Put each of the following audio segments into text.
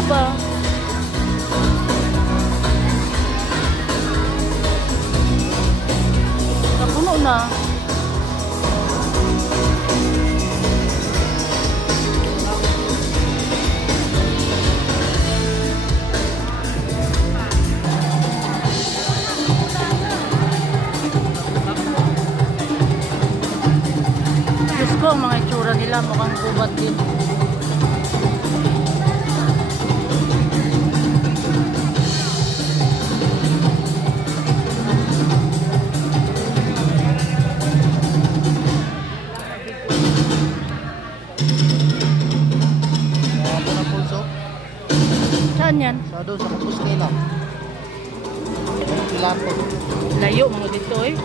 na ba? Napuno na. Diyos ko, ang mga itsura nila mukhang gubat din. Yan. Sa doon sa Compostela. Pilato. Layo mo dito eh.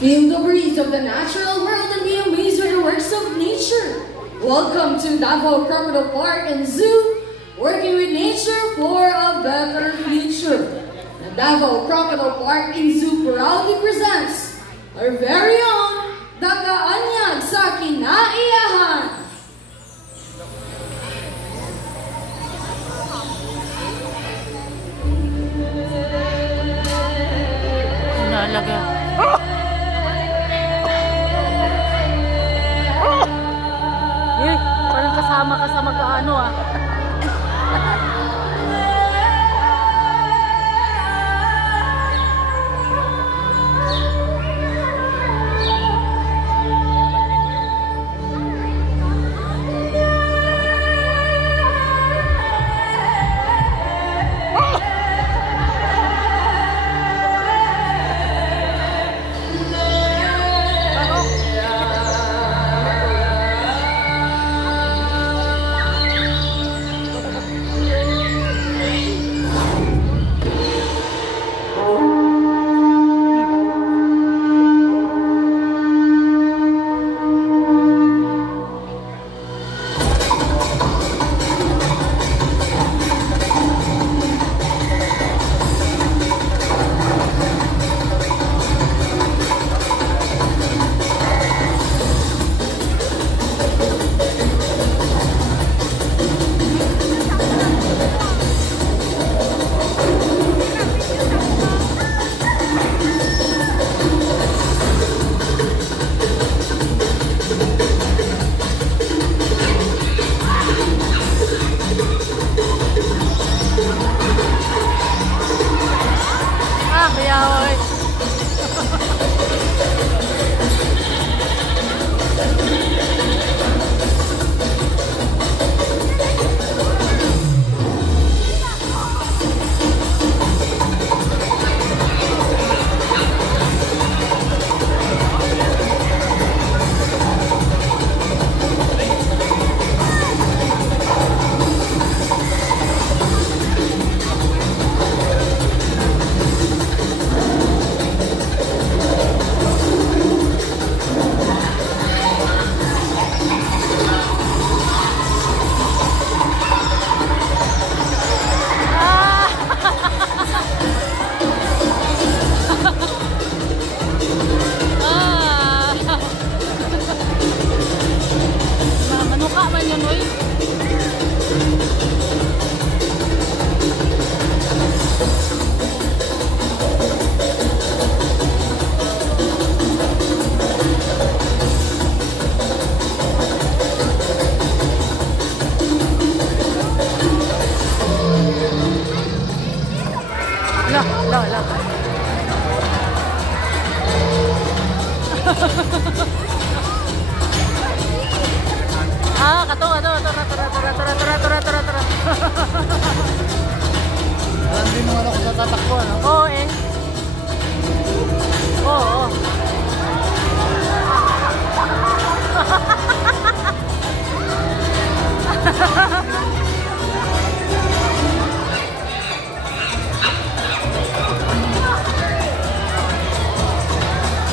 Feel the breeze of the natural world and the amazing works of nature. Welcome to Davao Crocodile Park and Zoo, working with nature for a better future. The Davao Crocodile Park and Zoo proudly presents our very own Dagaanyag sa Kinaiyahan. Alaga. Eh, parang kasama ka sa mag-ano ah. Ah, kato. Alam din naman ako sa tatakbuhan, no? Oo eh. Oo.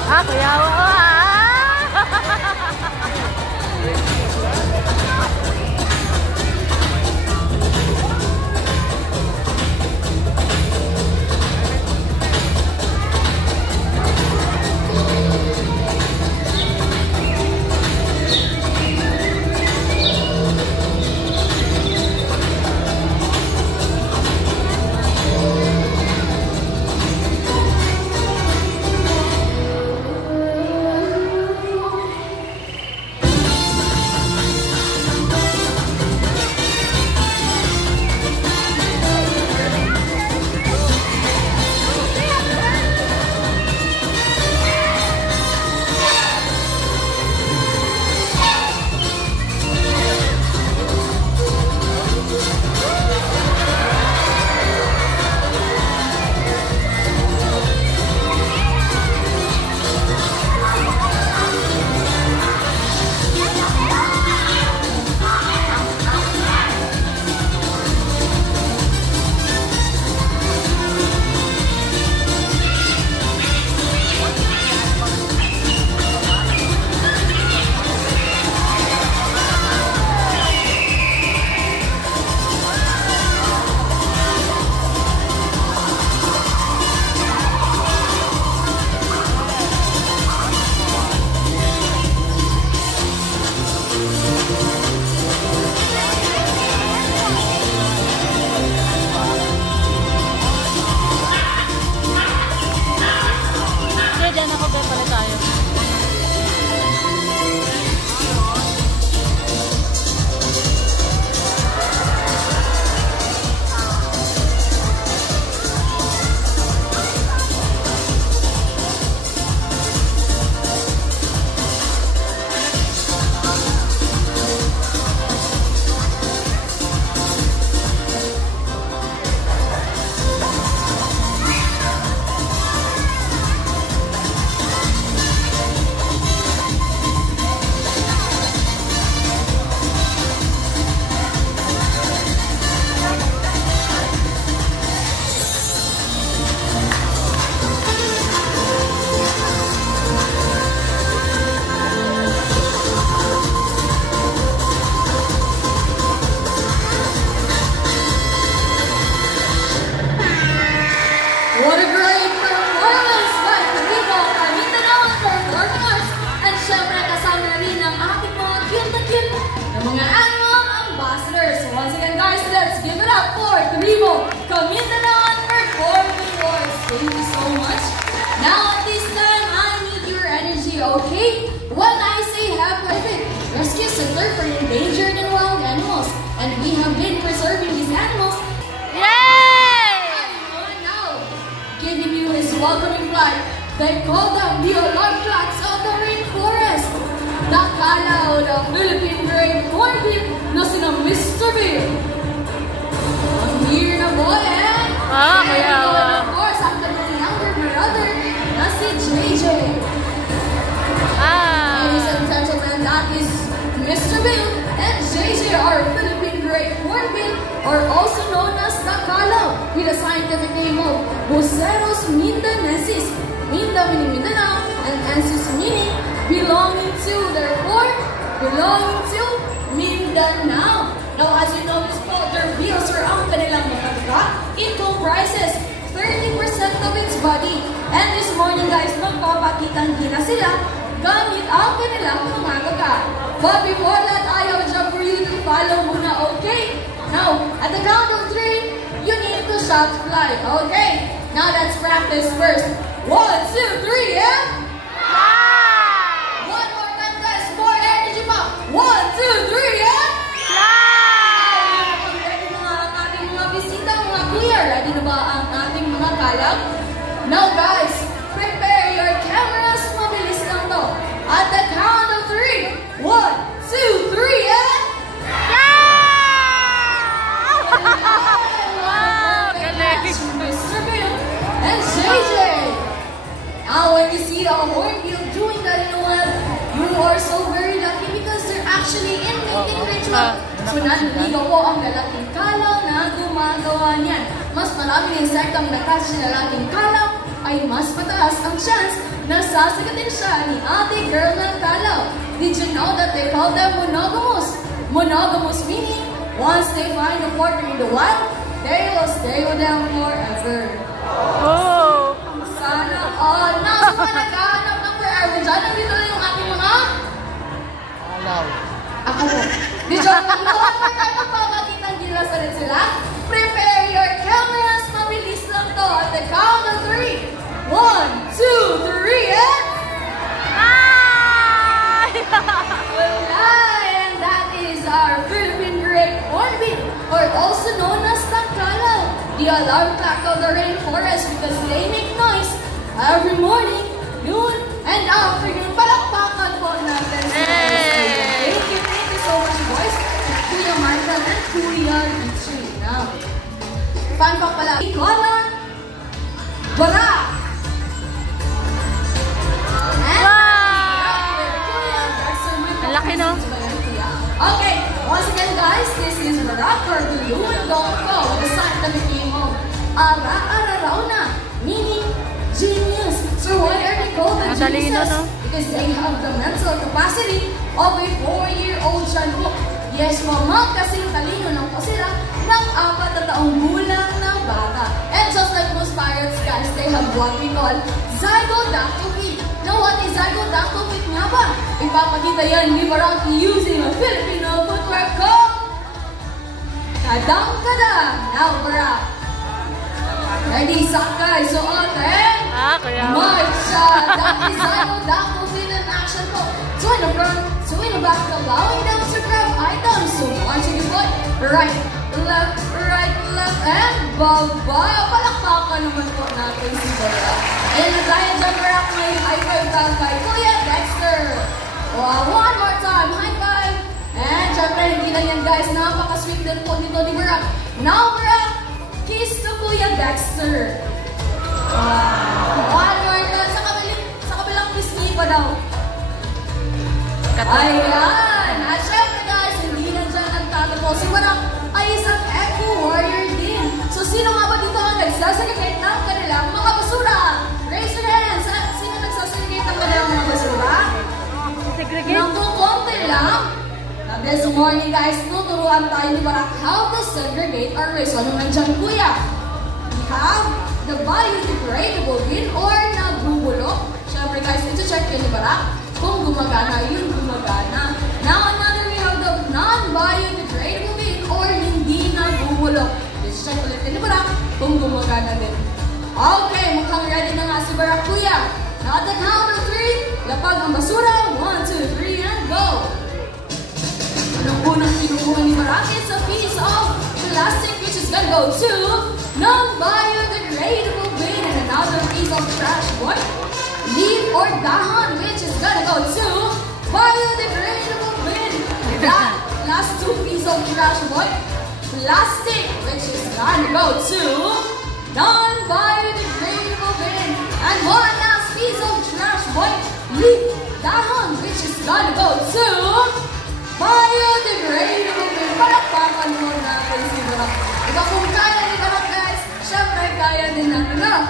Ah, kuya. Primo, Kamindanao Performing Awards. Thank you so much. Now at this time, I need your energy, okay? When I say have private rescue center for endangered and wild animals, and we have been preserving these animals. Now, giving you his welcoming flight. They call them the alarm clocks of the rainforest. Nakalaw ng Philippine Great Hornbill na sina Mr. Bill. Ang here na boy, eh? Kaya And of course, ang kanyang younger brother na si JJ. Ladies and gentlemen, that is Mr. Bill and JJ, our Philippine Great Hornbill, or also known as Nakalaw, with a scientific name of Buceros mindanensis, Minda meaning Mindanao, and ensis meaning belonging to, therefore, belonging to Mindanao. Now, as you know, this po, their bills or ang kanilang mga tuka, it comprises 30% of its body. And this morning, guys, magpapakitang gina sila gamit ang kanilang mga tuka. But before that, I have a job for you to follow muna, okay? Now, at the count of 3, you need to shout fly, okay? Now, let's practice first. 1, 2, 3, and... One more time, guys. More energy pa. 1, 2, 3, and... Ready na nga ang ating mga bisita, mga kuya? Ready na ba ang ating mga kalab? Now, guys, prepare your cameras. Mabilis lang to. At the count of 3. 1, 2, 3, and... Wow! Galing! Mr. Bill and JJ. Now, when you see a hornbill doing that, you know what? You are so very lucky because they're actually in mating ritual. So, naniligaw po ang lalaking kalaw na gumagawa niyan. Mas maraming insektong nakas sa lalaking kalaw, ay mas mataas ang chance na sasagatin siya ni ate girl ng kalaw. Did you know that they call them monogamous? Monogamous meaning, once they find a partner in the wild, they will stay with them forever. Oh! Sana all. Now, sa mga naghahanap ng forever dyan, nandito na yung ating mga... Alaw. Ako. Di dyan, ito ang mga magpapakitang gilas ulit sila. Prepare your cameras. Mabilis lang to. At the count of 3. 1, 2, 3, and... And that is our Philippine Great Hornbill, or also known as Nakalaw, the alarm clock of the rainforest, because they make noise every morning, noon, and afternoon. Palakpakan po natin. Thank you so much, boys. Kuya Michael and Kuya Richie. Now, fun fact pala, Ikola, Bara! Ang laki, no? Okay, once again, guys, this is Barak or Guluan.co with the scientific name of Ara-Ara-Rauna, meaning genius. So why are they called the geniuses? no? Because they have the mental capacity of a 4-year-old child. Yes, mama, kasing talino ng po sila ng 4 na taong gulang na bata. And just like most pirates, guys, they have what we call zygodactyl. Now, what is zygodactyl nga ba? Ipapakita yan ni Barak using a Filipino footwear called Kadang-Kadang. Now, Barak. Ready, sakay, suot, and Kaya... march! That is zygodactyl in action po. So in the front, so in the back, allowing them to grab items. So marching your foot, right, left, and baba. Palakpakan naman po natin si Barak. And dahil dyan, Barak, may high five tayo kay Kuya Dexter. Wow, one more time, high five. And syempre, hindi lang yan, guys. Napaka-sweet din po dito ni Barak. Now, Barak, kiss to Kuya Dexter. Wow. One more time. Sa kabilang kiss niya pa daw. Ayan! At syempre, guys, hindi na dyan nagtatapo. Si Barak ay isang eco-warrior din. So, sino nga ba dito ang nagsasagagate ng kanilang mga basura? Raise your hands! Sino nagsasagagate ng kanilang mga basura? Segregate? Naku, konti lang. This morning, guys, tuturuan tayo ni Barak how to segregate our waste. Ano nandyan, kuya? We have the biodegradable bin or nabubulok. Syempre, guys, ito-check yun ni Barak kung gumagana yun, gumagana. Now, another, we have the non-biodegradable bin or hindi nabubulok. Let's check ulit kung gumagana din. Okay, mukhang ready na nga si Barakuya. Now at the count of 3, lapag ang basura. 1, 2, 3, and go! Anong unang kinukuha ni Baraki? It's a piece of plastic which is gonna go to non-biodegradable bin, and another piece of trash, what? Leaf or dahon, which is gonna go to biodegradable bin. That last 2 pieces of trash, what? Plastic, which is gonna go to non-biodegradable bin. And one last piece of trash, what? Leaf, dahon, which is gonna go to biodegradable bin. Palakpakan mo natin si Barak. Diba kung kaya ni Barak, guys, syempre kaya din natin na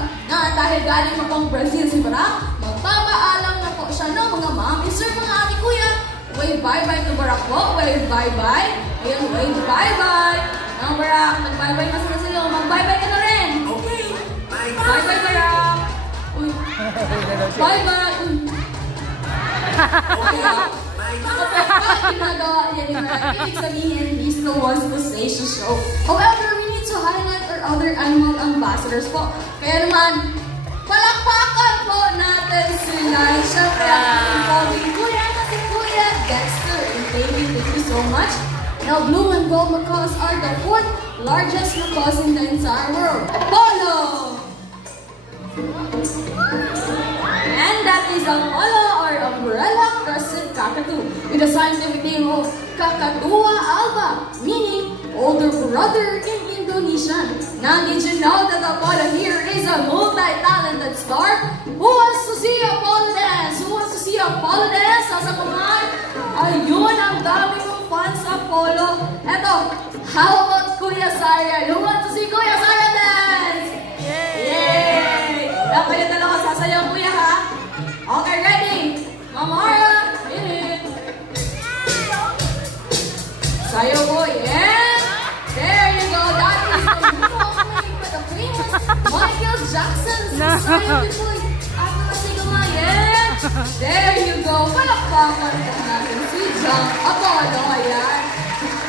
dahil galing mo pang Brazil si Barak, magpapaalam na po siya ng mga mami, sir, mga ate, kuya. Wave bye-bye to Barak po. Wave bye-bye. Ayan, wave bye-bye. Ang Barak, mag-bye-bye na sila sa'yo. Mag-bye-bye ka na rin. Okay. Bye. Bye-bye, Barak. Uy. Bye-bye. Uy. Okay. Kapag ginagawa niya ni Barak, ibig sabihin, he still wants to stay to show. However, we need to highlight our other animal ambassadors po. Kaya naman, palakpakan po natin sila. Siyempre, ang poging kuya na si Kuya Dexter. And baby, thank you so much. Now, blue and gold macaws are the 4th largest macaws in the entire world. Apollo! And that is Apollo, or umbrella-crested cockatoo, with the scientific name of Kakatua alba, meaning older brother in Indonesian. Now, did you know that Apollo here is a multi-talented star? Who wants to see Apollo dance? Who wants to see Apollo dance? Sasapungan? Ayun, ang dami mong fans sa Apollo. Eto, how about Kuya Cyril? Who wants to see Kuya Cyril dance? Yay! Kayo dalawa sasayaw, Kuya, ha? Okay, ready? Mamara, hit it. Sayo, boy, and there you go. That is the movie with the famous Michael Jackson's Sayo, boy. After the sigma, yeah. There you go. Palakpakan po natin si John Apollo, ayan.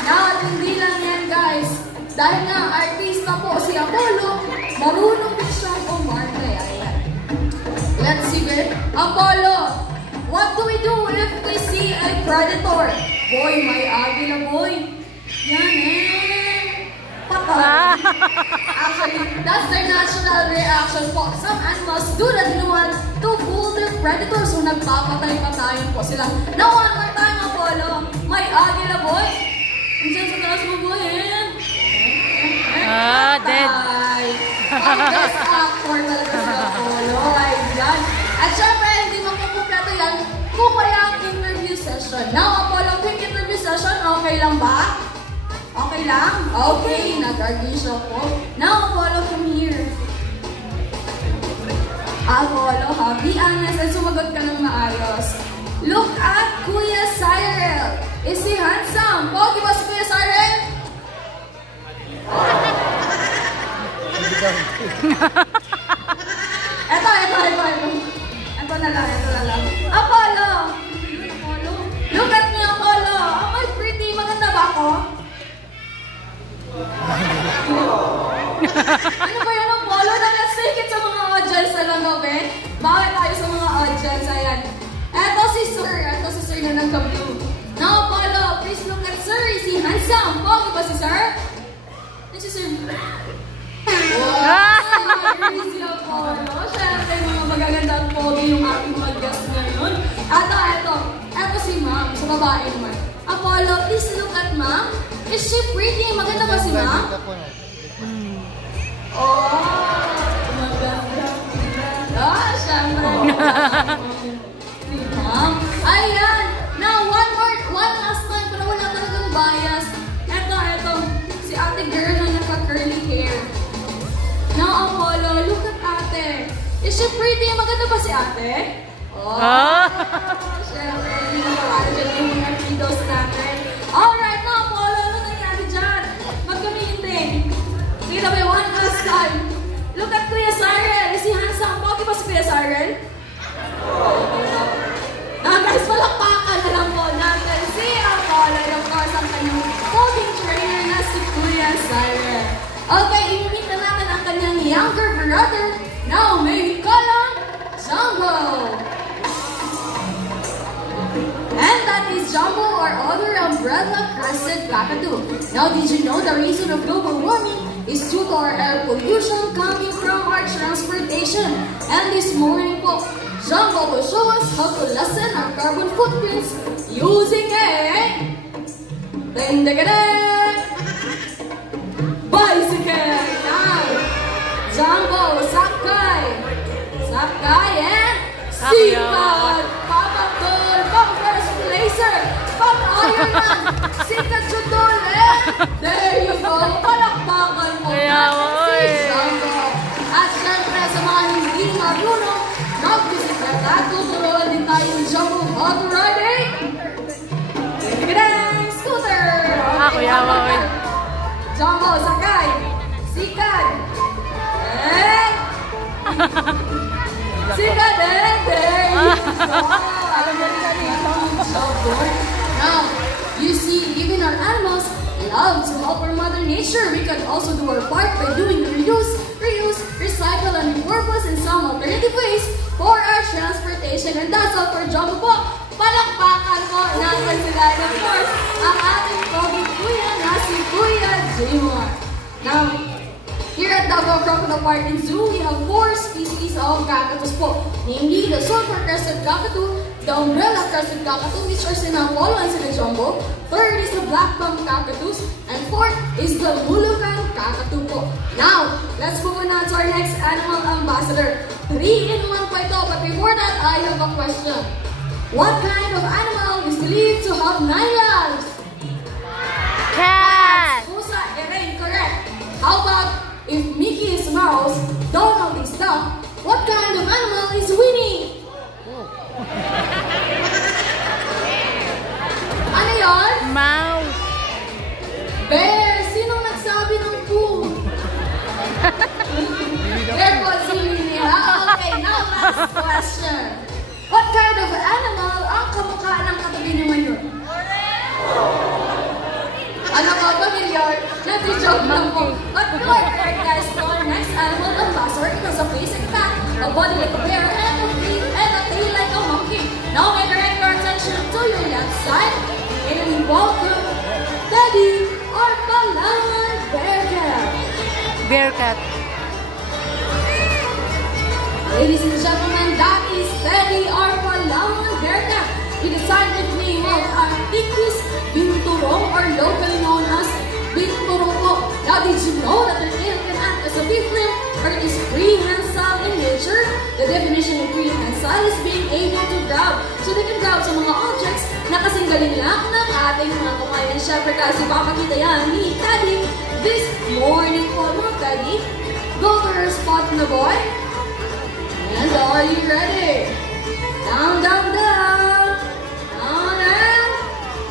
Now, hindi lang yan, guys. Dahil nga, artista po si Apollo, marunong din siya umarte, ayan. Let's see, babe. Apollo, what do we do if we see a predator? Boy, may agila, boy. Yan, patay. Actually, that's their natural reaction po. Some animals do that one to fool their predators. So, nagpapatay-patayan po sila. Now, one more time, Apollo. May agila, boy. Diyan sa taas mo, boy, dead. Ang best actor talaga si Apollo. Ayan. At syempre, hindi makukumpleto yan kung wala ang interview session. Now, Apollo, quick interview session. Okay lang ba? Okay lang? Okay. Nag-argue siya po. Now, Apollo, come here. Apollo, ha? Be honest and sumagot ka ng maayos. Look at Kuya Cyril. Is he handsome? Pogi ba si Kuya Cyril? Ito. Ito na lang. Apollo! Look at me, Apollo! Am I pretty? Maganda ba ako? Ano ba yun, Apollo? Let's take it sa mga audience na lang, Ben. Bakit tayo sa mga audience? Ayan. Ito si Sir na nagka-blue. Now, Apollo, please look at Sir. Is he handsome? Pogi ba si Sir? This is Sir. Wow! Crazy Apollo. Siyempre, mga magagandang pogi yung ating mga guest ngayon. Ito si Ma'am, sa babae naman. Apollo, please look at Ma'am. Is she pretty? Maganda ba si Ma'am? Oh! Maganda. Siyempre. Si Ma'am. Ayan! Now, one last time, pero wala talagang bias. Ito. Si ate girl na naka-curly hair. Now, Apollo, look at ate. Is she pretty? Maganda ba si ate? Oh! Siyempre, hindi na para dyan yung mga videos natin. Alright, now, Apollo, ano nangyari dyan? Magkamitin. Sige na ba one last time? Look at Kuya Cyril. Is he handsome? Pogi ba si Kuya Cyril? Guys, palakpakan na lang po natin si Apollo. And of course, ang kanyang coding trainer na si Kuya Cyril. Okay, i-meet na natin ang kanyang is jumbo or other umbrella-crested cockatoo. Now, did you know the reason of global warming is due to our air pollution coming from our transportation? And this morning po, Jumbo will show us how to lessen our carbon footprints using a bicycle. Now, Jumbo, sakay, and sikat. Papatol, congratulations, Pap-Ironman, sikat Judol, there you go, palakpakan mo natin si Jumbo. At syempre sa mga hindi marunong, mag-bisikleta, tuturuan din tayo ng Jumbo auto riding. Scooter. Jumbo, sakay, sikat, and sikat, and there you go. Alam mo din now, you see, even our animals love to help our mother nature. We can also do our part by doing reuse, recycle, and repurpose in some alternative ways for our transportation. And that's all for Jumbo po. Palakpakan po natin sila. And of course, ang ating Kobe Kuya na si Kuya Jimor. Now, here at Davao Crocodile Park and Zoo, we have 4 species of cockatoos po. Namely, the sulfur-crested cockatoo, the umbrella-crested cockatoo, which are sinapolo and sina Jumbo. 3rd is the black-thumb cockatoos, and 4th is the Mulukan cockatoo po. Now, let's move on now to our next animal ambassador. 3-in-1 po ito, but before that, I have a question. What kind of animal is believed to have 9 lives? Cat! Pusa, correct. How about if Mickey is mouse, Donald is duck, what kind of animal is Winnie? Ano yun? Mouse! Bear! Sinong nagsabi ng poo? Bear po si Winnie, ha? Okay, now last question. What kind of animal ang kamukha ng katabi ni Mayor? Ano ba, familiar? Nati-joke lang po. But no, alright guys, to our next animal ambassador, it has a basic fact, a body like a bear, and a tail like a monkey. Now may direct your attention to your left side, and welcome Teddy or Palawan Bearcat. Bearcat. Ladies and gentlemen, that is Teddy or Palawan Bearcat. He designed the name of Arcticus binturong, or locally known as binturong po. Now, did you know that their tail can act as a big limb, or it is prehensile in nature? The definition of prehensile is being able to grab. So they can grab sa mga objects na kasing galing lang ng ating mga kamay. And syempre kasi papakita yan ni Teddy this morning po. No, Teddy? Go to your spot na boy. And are you ready? Down, down, down. Down, and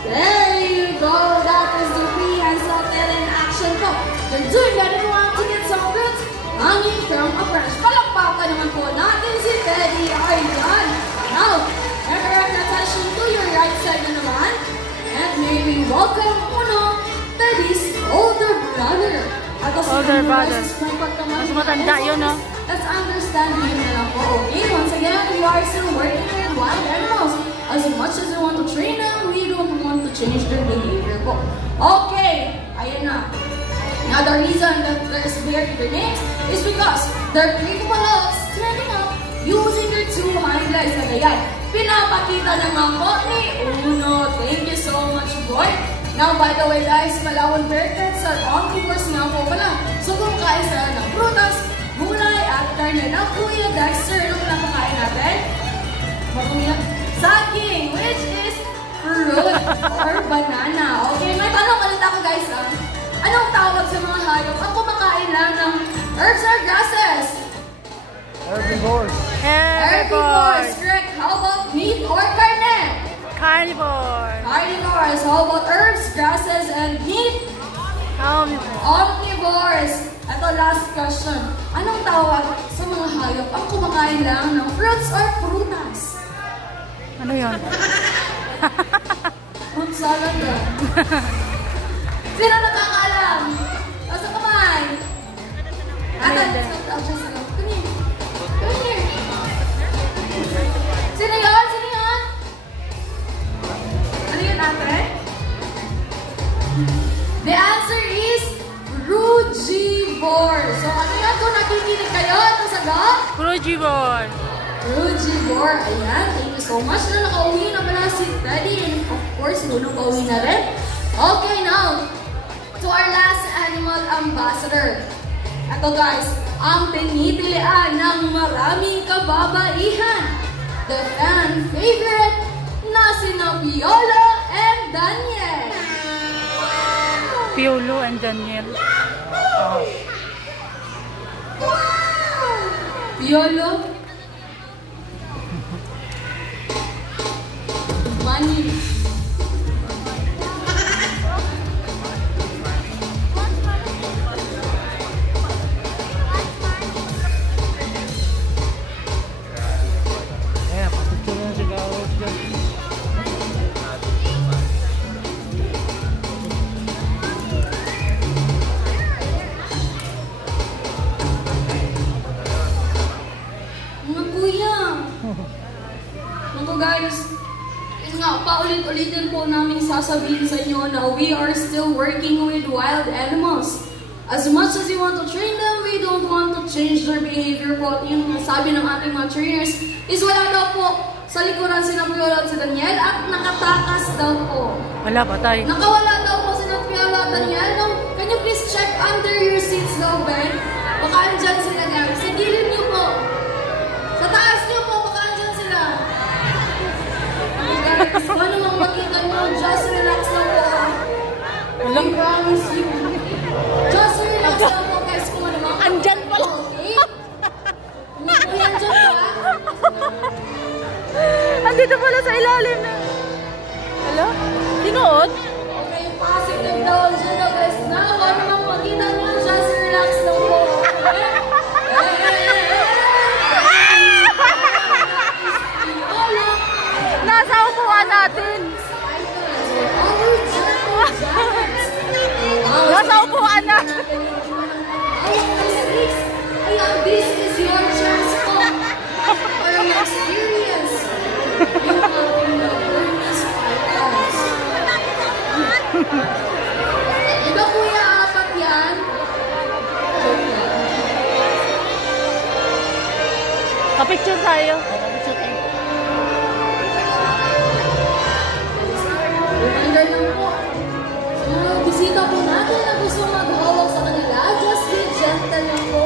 there you go. That is the prehensile tail in action po. You're doing that if you want to get some fruits hanging from a branch. Palakpakan naman po natin si Teddy. Ayan. Now, direct attention to your right side na naman. And may we welcome Uno, Teddy's older brother. Older brother. Mas matanda yun, no? Let's understand him na lang po. Okay, once again, we are still working with wild animals. As much as we want to train them, we don't want to change their behavior po. Okay, ayan na. Now, the reason that there's bear in their names is because they're capable of standing up using their 2 hind legs. And ayan, pinapakita naman po ni Uno. Thank you so much, boy. Now, by the way, guys, Palawan Bearcats are omnivores nga po pala. So, kumakain sila ng prutas, gulay, at karne. Now, Kuya Dexter, ano pinapakain natin? Saging, which is fruit or banana. Okay, may tanong ulit ako, guys. Anong tawag sa mga hayop ang kumakain lang ng herbs or grasses? Herbivores. Herbivores, correct. How about meat or karne? Carnivore. Carnivores. How about herbs, grasses, and meat? Omnivores. Ito, last question. Anong tawag sa mga hayop ang kumakain lang ng fruits or prutas? Ano yun? Fruit salad yan. Sino nakakaalam? Asa kamay? Atan, come here. Come here. Sino yun? Sino yun? Ano yun? Rujibor. Rujibor, ayan. Thank you so much na nakauwi na pala si Teddy. And of course, Nuno pauwi na rin. Okay, now, to our last animal ambassador. Ito guys, ang pinipilian ng maraming kababaihan. The fan favorite na sina Piolo and Daniel. Piolo and Daniel. Piolo. Money. Guys, yun nga, paulit-ulitin po namin sasabihin sa inyo na we are still working with wild animals. As much as you want to train them, we don't want to change their behavior po. Yung sabi ng ating mga trainers is wala daw po sa likuran si Piolo at si Daniel at nakatakas daw po. Wala, patay. Nakawala daw po si Piolo at Daniel. No, can you please check under your seats daw, Ben? Baka andyan sila guys. Sa gilid niyo po. Sa taas niyo po, baka andyan sila. Guys, paano mang makita nyo? Just relax lang po. I promise you. Just relax lang po guys kung ano mga. Andyan pala. Okay? May andyan ba? Andito pala sa ilalim na. Hello? Sinuot? Okay, positive daw dyan na guys. Now, ano mang makita nyo? Just relax lang po. Okay? Nasa upuan natin. Nasa upuan na. This is your chance po for an experience. Yung ating Burmese pythons. Iba kuya, apat yan. Joke lang. Kapicture tayo. Reminder lang po. Sa mga bisita po natin na gusto mag-hawak sa kanila, just be gentle lang po.